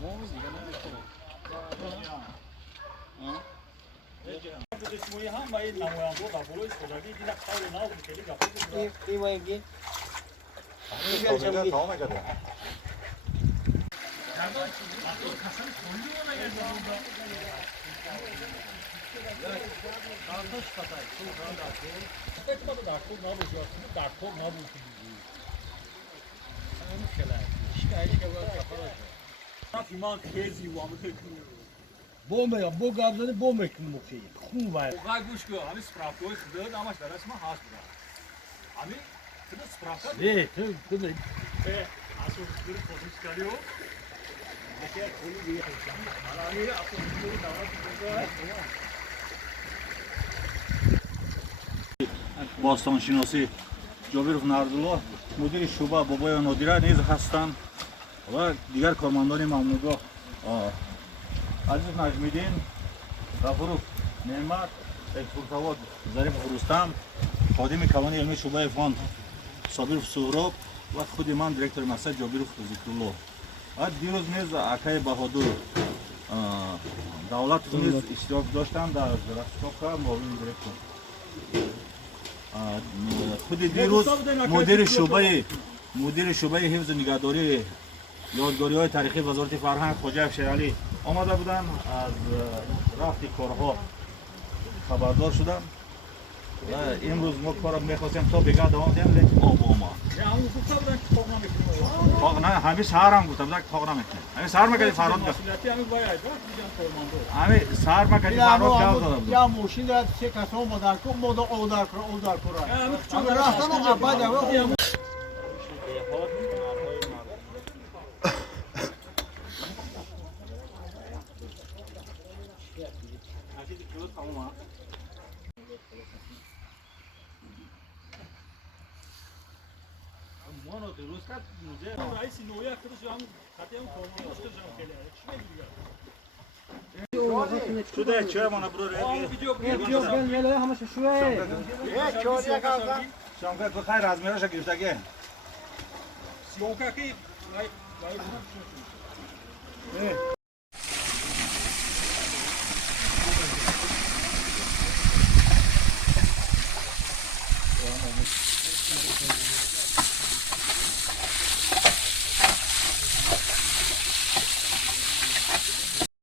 Tamamız دیگه نمیخوره. شما هم با این نماینده و بلوی سوداگی دیدن خیلی ناو خیلی گفته این وایگی تمام کرده بومه بو گابزنی بومه کن مخی خوبه Oğay kuş gör, hani sprafkoy sıdığı ama işte resmen has bura. Hani sıdığı sprafka ne tu ne asıl sıdığı konuş çıkarıyor. Ne kadar konu bir hani asıl sıdığı davet ediyor. باستانشناسی جابیرов نردولا مدیر شعبه بابای نادره نیز هستند و دیگر کارمندان ممنوعگاه عزیز نجمیدین غفورов نعمت اکفورتواد ظریف رستم خادم کلان علمی شعبه فاند صابرов سهراب و خود من دиректор مقصد جابیرов ذکرالله و دیروز نیز اکای بهادر دولتov نیز اشتراک داشتند در رفتگاه معاون دиректор خود دیروز مدیر شعبه حفظ و نگهداری یادگاری‌های تاریخی وزارت فرهنگ خواجه افشارعلی آمده بودند از رفت کارها خبردار شدم و امروز ما کارم می‌خواستیم تا بگه دوام دهیم لیکن آب آمد نه همه سهر هم گفتم که تاق نمیکنیم همه سهر مکردی فراد گفت همه سهر مکردی فراد جواب داده بود یا موشین دارد سه کسان مادر کن مادر اودار کرد اما رفتن و عباد رئیس نویا کدش هم خاطر کارمندش کدام کلی چی میگی شده چرا من برو گل همش شوه شام که خیر از میراش گرفتگی سیونکا کی